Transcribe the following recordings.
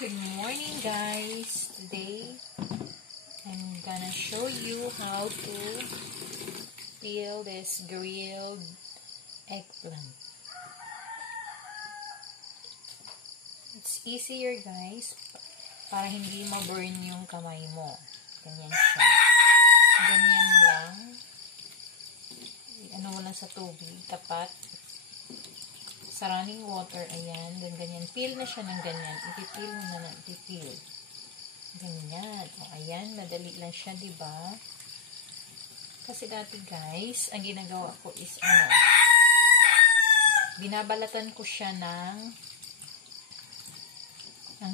Good morning, guys. Today I'm gonna show you how to peel this grilled eggplant. It's easier, guys, para hindi ma-burn yung kamay mo. Ganyan siya. Ganyan lang. Ano mo lang sa tubig, tapat. Sa running water, ayan, ganyan. Peel na siya ng ganyan. Ipipeel mo na ipipeel. Ganyan. O, ayan, madali lang siya, diba? Kasi dati, guys, ang ginagawa ko is, binabalatan ko siya ng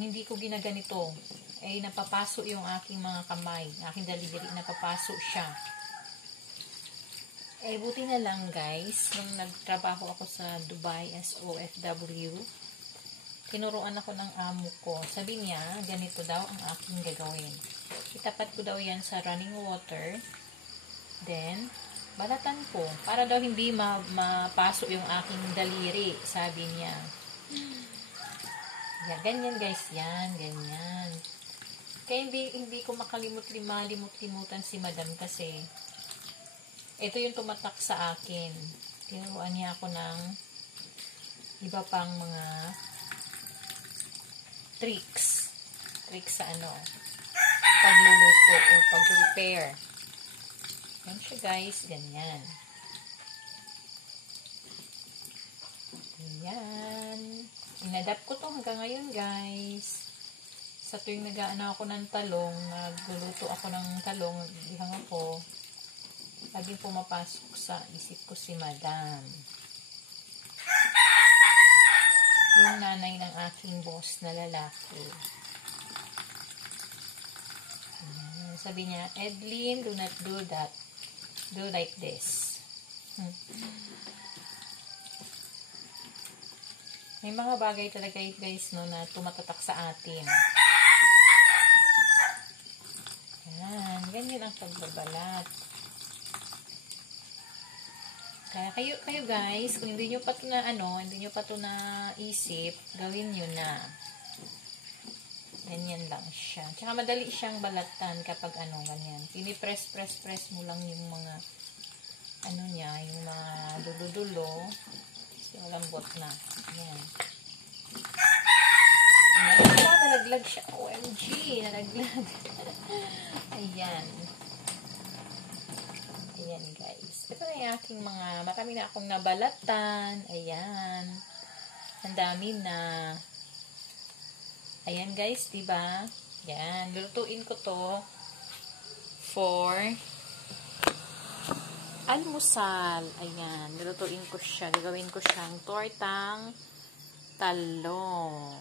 hindi ko ginaganito. Ay, napapaso yung aking mga kamay. Aking daliri, napapaso siya. Eh, buti na lang, guys, nung nagtrabaho ako sa Dubai as OFW, tinuruan ako ng amo ko. Sabi niya, ganito daw ang aking gagawin. Itapat ko daw yan sa running water. Then, balatan ko. Para daw hindi mapaso yung aking daliri, sabi niya. Yeah, ganyan, guys, yan. Ganyan. Kaya hindi ko makalimut-limutan si madam kasi ito yung tumatak sa akin. Tinuruan niya ako ng iba pang mga tricks. Tricks sa pagluluto o pag-repair. Yan siya, guys. Ganyan. Ayan. Inadapt ko to hanggang ngayon, guys. Sa tuwing nag-aano ako ng talong, nagluluto ako ng talong, nagbihang ako, laging pumapasok sa isip ko si madam. Yung nanay ng aking boss na lalaki. Sabi niya, Edlyn, do not do that. Do like this. May mga bagay talaga, guys, no, na tumatatak sa atin. Yan. Ganyan ang pagbabalat. Kaya kayo guys, kung hindi nyo pa ito hindi nyo pa ito naisip, gawin nyo na. Ganyan lang siya. Tsaka madali siyang balatan kapag ganyan. Pinipress mo lang yung mga, niya, yung mga dulo-dulo. Kasi malambot na. Ayan. Nalaglag siya. OMG, nalaglag. Ayan. Ayan, guys. Ito na yung aking marami na akong nabalatan. Ayan. Ang dami na. Ayan, guys, diba? Ayan. Lulutuin ko to for almusal. Ayan. Lulutuin ko siya. Gagawin ko siyang tortang talong.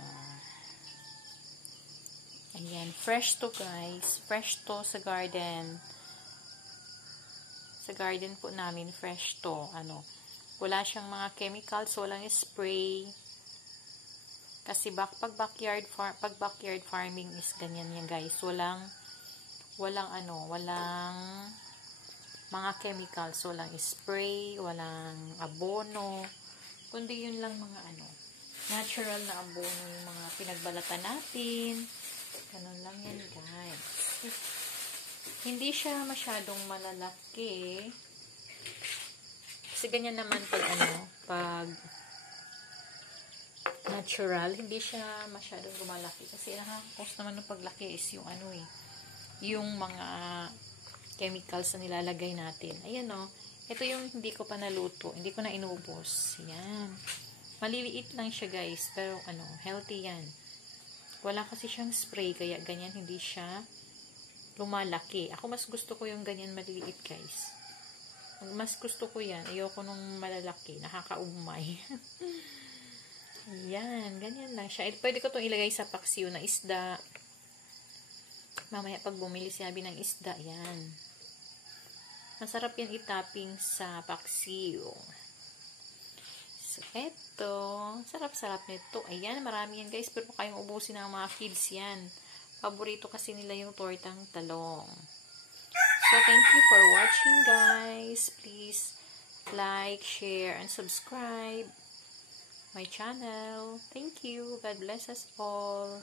Ayan. Fresh to, guys. Fresh to sa garden. Sa garden po namin, fresh to. Wala siyang mga chemicals, walang spray. Kasi pag backyard farming is ganyan yan, guys. Walang mga chemicals, walang spray, walang abono. Kundi yun lang mga natural na abono, yung mga pinagbalatan natin. Ganun lang yan, guys. Hindi siya masyadong malalaki. Kasi ganyan naman pag natural, hindi siya masyadong lumalaki. Kasi nakaka-cause naman ng paglaki is yung yung mga chemicals na nilalagay natin. Ayan ito yung hindi ko pa naluto. Hindi ko na inubos. Yan. Maliliit lang siya, guys. Pero healthy yan. Wala kasi siyang spray, kaya ganyan hindi siya lumalaki. Ako mas gusto ko yung ganyan maliliit, guys. Mas gusto ko yan. Ayoko nung malalaki. Nakakaumay. Ayan. Ganyan lang siya. Pwede ko itong ilagay sa paksiw na isda. Mamaya pag bumili sinabi ng isda, yan. Masarap yan itapping sa paksiw. So, eto. Sarap-sarap nito. Ayan. Marami yan, guys. Pero kayong ubusin ng mga kids yan. Paborito kasi nila yung tortang talong. So, thank you for watching, guys. Please like, share, and subscribe my channel. Thank you. God bless us all.